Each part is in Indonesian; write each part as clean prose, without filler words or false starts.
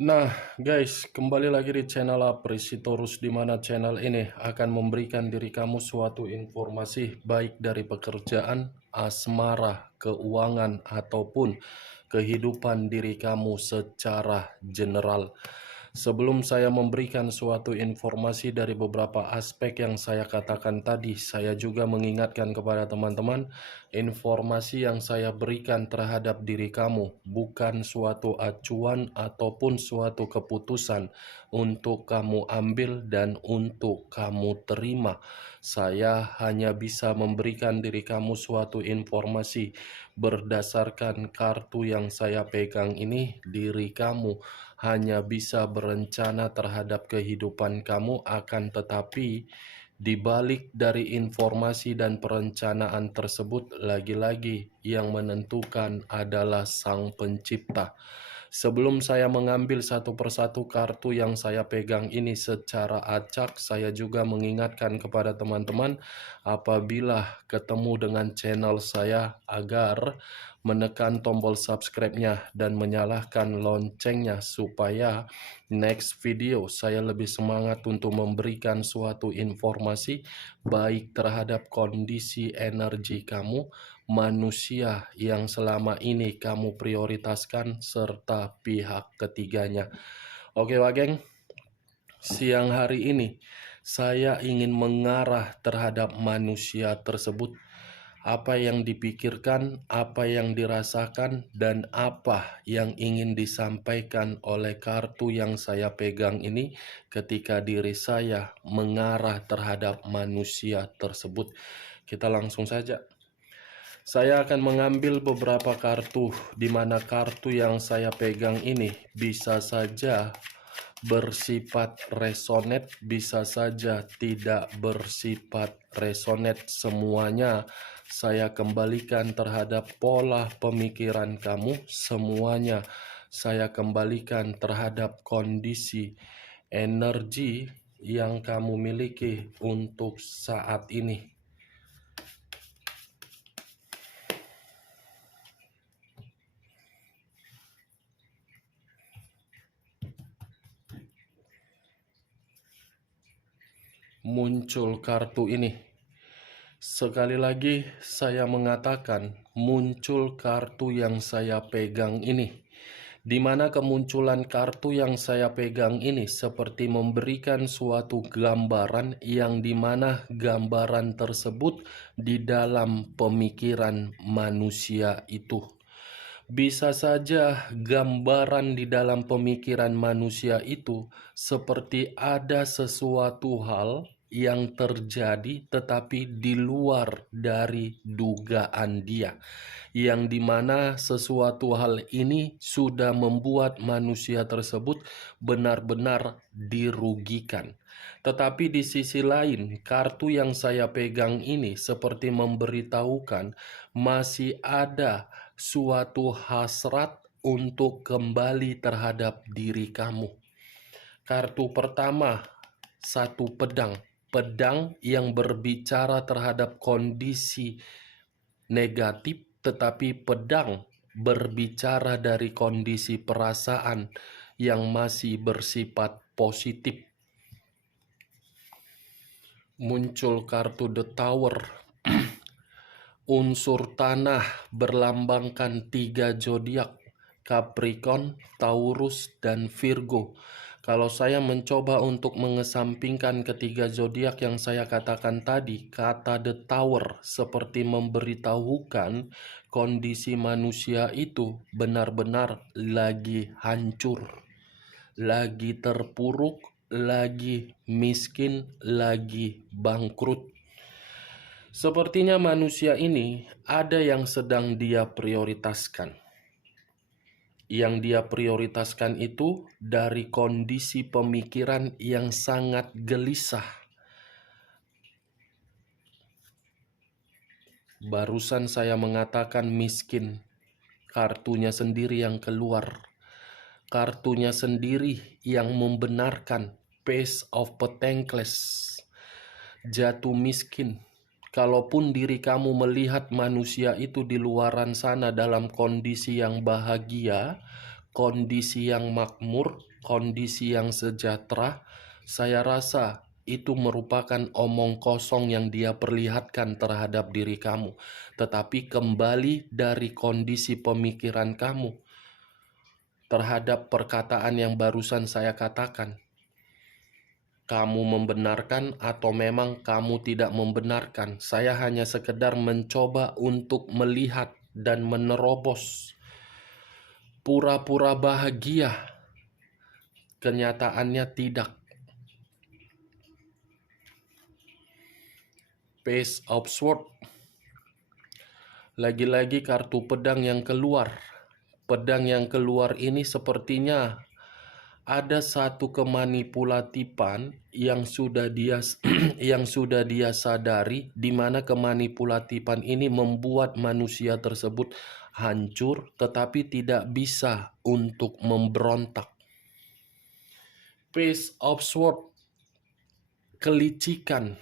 Nah, guys, kembali lagi di channel Apresitorus, di mana channel ini akan memberikan diri kamu suatu informasi baik dari pekerjaan, asmara, keuangan, ataupun kehidupan diri kamu secara general. Sebelum saya memberikan suatu informasi dari beberapa aspek yang saya katakan tadi, saya juga mengingatkan kepada teman-teman, informasi yang saya berikan terhadap diri kamu bukan suatu acuan ataupun suatu keputusan untuk kamu ambil dan untuk kamu terima. Saya hanya bisa memberikan diri kamu suatu informasi berdasarkan kartu yang saya pegang ini. Diri kamu hanya bisa berencana terhadap kehidupan kamu, akan tetapi di balik dari informasi dan perencanaan tersebut, lagi-lagi yang menentukan adalah Sang Pencipta. Sebelum saya mengambil satu persatu kartu yang saya pegang ini secara acak, saya juga mengingatkan kepada teman-teman apabila ketemu dengan channel saya agar menekan tombol subscribe-nya dan menyalakan loncengnya supaya next video saya lebih semangat untuk memberikan suatu informasi baik terhadap kondisi energi kamu, manusia yang selama ini kamu prioritaskan, serta pihak ketiganya. Oke, Wak Geng, siang hari ini saya ingin mengarah terhadap manusia tersebut. Apa yang dipikirkan, apa yang dirasakan, dan apa yang ingin disampaikan oleh kartu yang saya pegang ini ketika diri saya mengarah terhadap manusia tersebut. Kita langsung saja. Saya akan mengambil beberapa kartu, di mana kartu yang saya pegang ini bisa saja bersifat resonate, bisa saja tidak bersifat resonate. Semuanya saya kembalikan terhadap pola pemikiran kamu, semuanya saya kembalikan terhadap kondisi energi yang kamu miliki untuk saat ini. Muncul kartu ini. Sekali lagi saya mengatakan, muncul kartu yang saya pegang ini, di mana kemunculan kartu yang saya pegang ini seperti memberikan suatu gambaran yang dimana gambaran tersebut di dalam pemikiran manusia itu. Bisa saja gambaran di dalam pemikiran manusia itu seperti ada sesuatu hal yang terjadi tetapi di luar dari dugaan dia, yang dimana sesuatu hal ini sudah membuat manusia tersebut benar-benar dirugikan. Tetapi di sisi lain, kartu yang saya pegang ini seperti memberitahukan masih ada suatu hasrat untuk kembali terhadap diri kamu. Kartu pertama, satu pedang. Pedang yang berbicara terhadap kondisi negatif, tetapi pedang berbicara dari kondisi perasaan yang masih bersifat positif. Muncul kartu The Tower. Unsur tanah berlambangkan 3 zodiak, Capricorn, Taurus, dan Virgo. Kalau saya mencoba untuk mengesampingkan ketiga zodiak yang saya katakan tadi, kata The Tower seperti memberitahukan kondisi manusia itu benar-benar lagi hancur, lagi terpuruk, lagi miskin, lagi bangkrut. Sepertinya manusia ini ada yang sedang dia prioritaskan. Yang dia prioritaskan itu dari kondisi pemikiran yang sangat gelisah. Barusan saya mengatakan miskin, kartunya sendiri yang keluar. Kartunya sendiri yang membenarkan Page of Pentacles, jatuh miskin. Kalaupun diri kamu melihat manusia itu di luaran sana dalam kondisi yang bahagia, kondisi yang makmur, kondisi yang sejahtera, saya rasa itu merupakan omong kosong yang dia perlihatkan terhadap diri kamu. Tetapi kembali dari kondisi pemikiran kamu terhadap perkataan yang barusan saya katakan. Kamu membenarkan atau memang kamu tidak membenarkan? Saya hanya sekedar mencoba untuk melihat dan menerobos. Pura-pura bahagia, kenyataannya tidak. Page of Swords. Lagi-lagi kartu pedang yang keluar. Pedang yang keluar ini sepertinya ada satu kemanipulatifan yang sudah dia yang sudah dia sadari, di mana kemanipulatifan ini membuat manusia tersebut hancur tetapi tidak bisa untuk memberontak. Page of Swords, kelicikan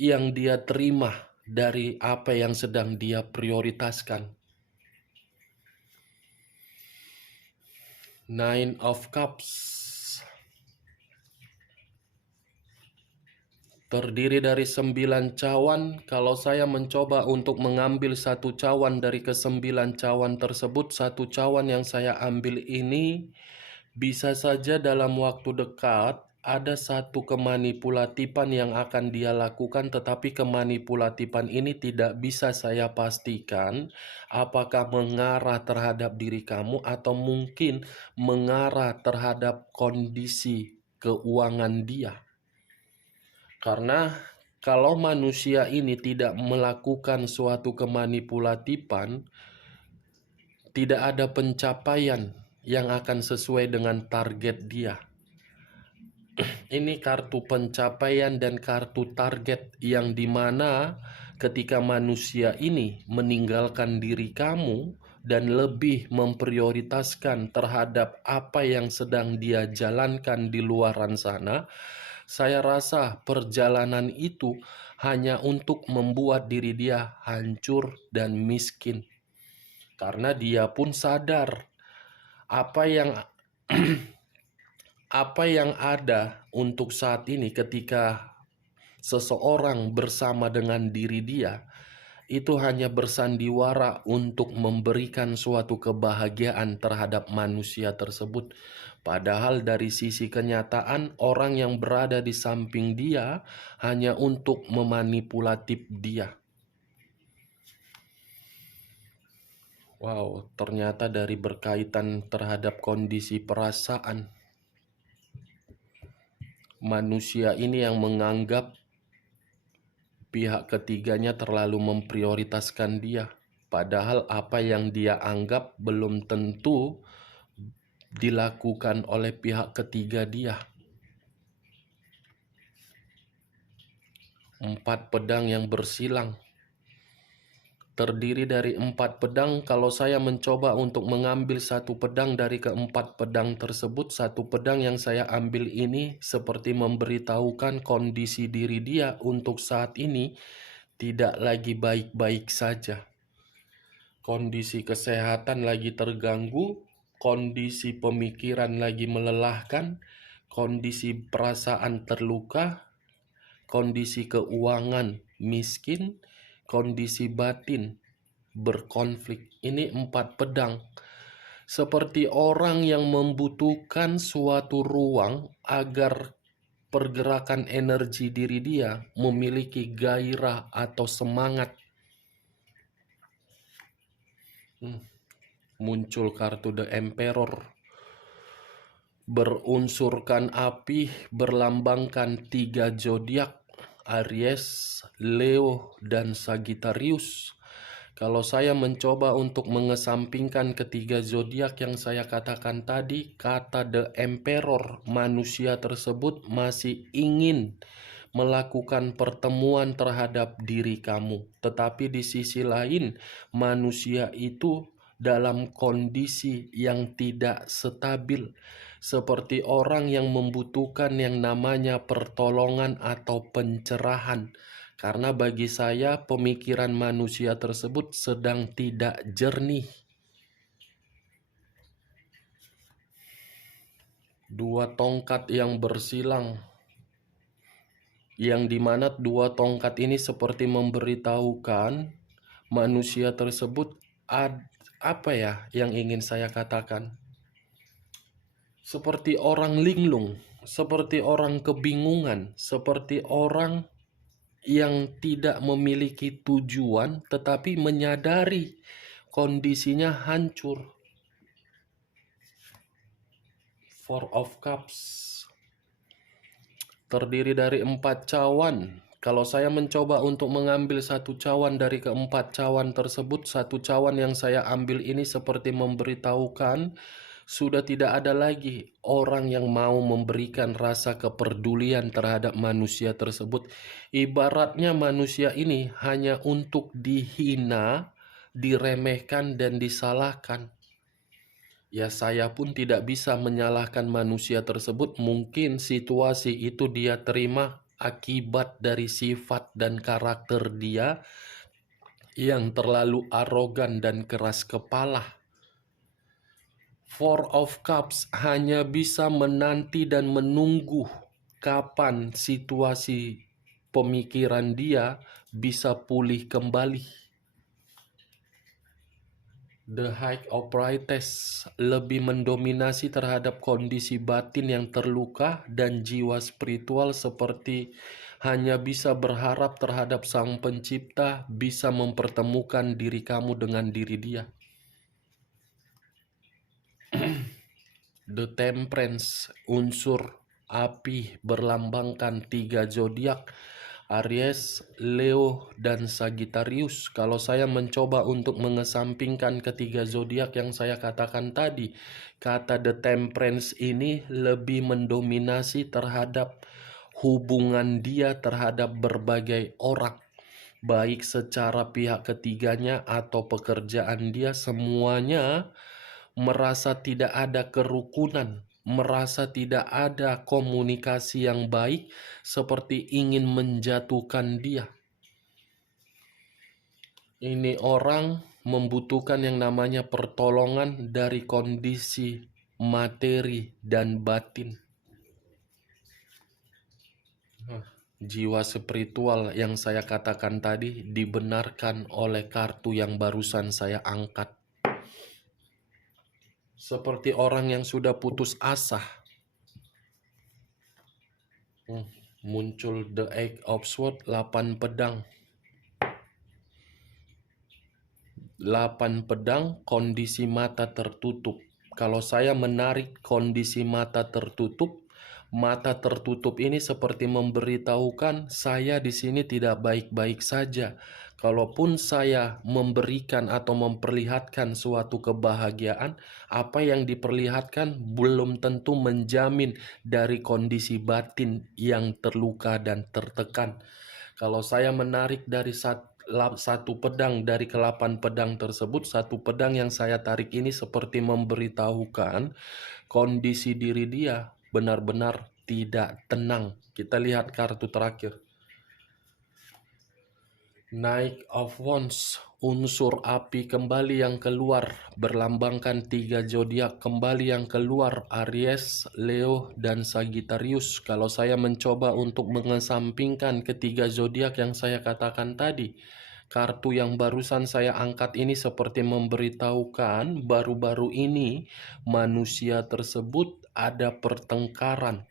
yang dia terima dari apa yang sedang dia prioritaskan. Nine of Cups, terdiri dari 9 cawan. Kalau saya mencoba untuk mengambil satu cawan dari ke-9 cawan tersebut, satu cawan yang saya ambil ini bisa saja dalam waktu dekat ada satu kemanipulatifan yang akan dia lakukan, tetapi kemanipulatifan ini tidak bisa saya pastikan apakah mengarah terhadap diri kamu atau mungkin mengarah terhadap kondisi keuangan dia. Karena kalau manusia ini tidak melakukan suatu kemanipulatifan, tidak ada pencapaian yang akan sesuai dengan target dia. Ini kartu pencapaian dan kartu target yang dimana ketika manusia ini meninggalkan diri kamu dan lebih memprioritaskan terhadap apa yang sedang dia jalankan di luaran sana, saya rasa perjalanan itu hanya untuk membuat diri dia hancur dan miskin. Karena dia pun sadar apa yang apa yang ada untuk saat ini ketika seseorang bersama dengan diri dia, itu hanya bersandiwara untuk memberikan suatu kebahagiaan terhadap manusia tersebut. Padahal dari sisi kenyataan, orang yang berada di samping dia hanya untuk memanipulatif dia. Wow, ternyata dari berkaitan terhadap kondisi perasaan, manusia ini yang menganggap pihak ketiganya terlalu memprioritaskan dia. Padahal apa yang dia anggap belum tentu dilakukan oleh pihak ketiga dia. 4 pedang yang bersilang. Terdiri dari 4 pedang. Kalau saya mencoba untuk mengambil satu pedang dari ke-4 pedang tersebut, satu pedang yang saya ambil ini seperti memberitahukan kondisi diri dia untuk saat ini tidak lagi baik-baik saja. Kondisi kesehatan lagi terganggu, kondisi pemikiran lagi melelahkan, kondisi perasaan terluka, kondisi keuangan miskin, kondisi batin berkonflik. Ini 4 pedang. Seperti orang yang membutuhkan suatu ruang agar pergerakan energi diri dia memiliki gairah atau semangat. Muncul kartu The Emperor. Berunsurkan api, berlambangkan 3 zodiak. Aries, Leo, dan Sagittarius. Kalau saya mencoba untuk mengesampingkan ketiga zodiak yang saya katakan tadi, kata The Emperor, manusia tersebut masih ingin melakukan pertemuan terhadap diri kamu. Tetapi di sisi lain, manusia itu dalam kondisi yang tidak stabil, seperti orang yang membutuhkan yang namanya pertolongan atau pencerahan. Karena bagi saya pemikiran manusia tersebut sedang tidak jernih. Dua tongkat yang bersilang, yang dimana dua tongkat ini seperti memberitahukan manusia tersebut apa ya yang ingin saya katakan? Seperti orang linglung, seperti orang kebingungan, seperti orang yang tidak memiliki tujuan tetapi menyadari kondisinya hancur. Four of Cups terdiri dari 4 cawan. Kalau saya mencoba untuk mengambil satu cawan dari keempat cawan tersebut, satu cawan yang saya ambil ini seperti memberitahukan sudah tidak ada lagi orang yang mau memberikan rasa kepedulian terhadap manusia tersebut. Ibaratnya manusia ini hanya untuk dihina, diremehkan, dan disalahkan. Ya, saya pun tidak bisa menyalahkan manusia tersebut. Mungkin situasi itu dia terima akibat dari sifat dan karakter dia yang terlalu arogan dan keras kepala. Four of Cups hanya bisa menanti dan menunggu kapan situasi pemikiran dia bisa pulih kembali. The High of Priestess lebih mendominasi terhadap kondisi batin yang terluka dan jiwa spiritual seperti hanya bisa berharap terhadap Sang Pencipta bisa mempertemukan diri kamu dengan diri Dia. The Temperance, unsur api berlambangkan 3 zodiak, Aries, Leo, dan Sagittarius. Kalau saya mencoba untuk mengesampingkan ketiga zodiak yang saya katakan tadi, kata The Temperance ini lebih mendominasi terhadap hubungan dia terhadap berbagai orang, baik secara pihak ketiganya atau pekerjaan dia, semuanya merasa tidak ada kerukunan, merasa tidak ada komunikasi yang baik, seperti ingin menjatuhkan dia. Ini orang membutuhkan yang namanya pertolongan dari kondisi materi dan batin. Jiwa spiritual yang saya katakan tadi dibenarkan oleh kartu yang barusan saya angkat. Seperti orang yang sudah putus asa. Muncul The Eight of Swords, 8 pedang. 8 pedang, kondisi mata tertutup. Kalau saya menarik kondisi mata tertutup ini seperti memberitahukan saya di sini tidak baik-baik saja. Kalaupun saya memberikan atau memperlihatkan suatu kebahagiaan, apa yang diperlihatkan belum tentu menjamin dari kondisi batin yang terluka dan tertekan. Kalau saya menarik dari satu pedang dari ke-8 pedang tersebut, satu pedang yang saya tarik ini seperti memberitahukan kondisi diri dia benar-benar tidak tenang. Kita lihat kartu terakhir. Knight of Wands, unsur api kembali yang keluar, berlambangkan 3 zodiak kembali yang keluar, Aries, Leo, dan Sagittarius. Kalau saya mencoba untuk mengesampingkan ketiga zodiak yang saya katakan tadi, kartu yang barusan saya angkat ini seperti memberitahukan baru-baru ini manusia tersebut ada pertengkaran.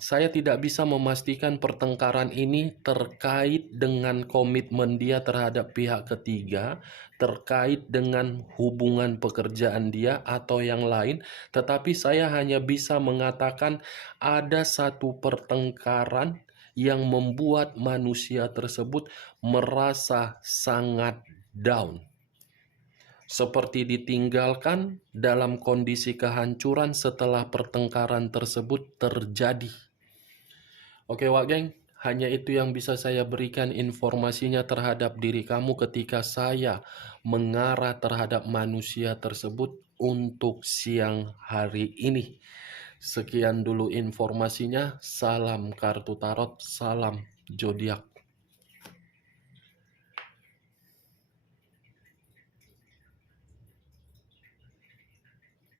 Saya tidak bisa memastikan pertengkaran ini terkait dengan komitmen dia terhadap pihak ketiga, terkait dengan hubungan pekerjaan dia atau yang lain, tetapi saya hanya bisa mengatakan ada satu pertengkaran yang membuat manusia tersebut merasa sangat down. Seperti ditinggalkan dalam kondisi kehancuran setelah pertengkaran tersebut terjadi. Oke Wak Geng, hanya itu yang bisa saya berikan informasinya terhadap diri kamu ketika saya mengarah terhadap manusia tersebut untuk siang hari ini. Sekian dulu informasinya, salam kartu tarot, salam zodiak.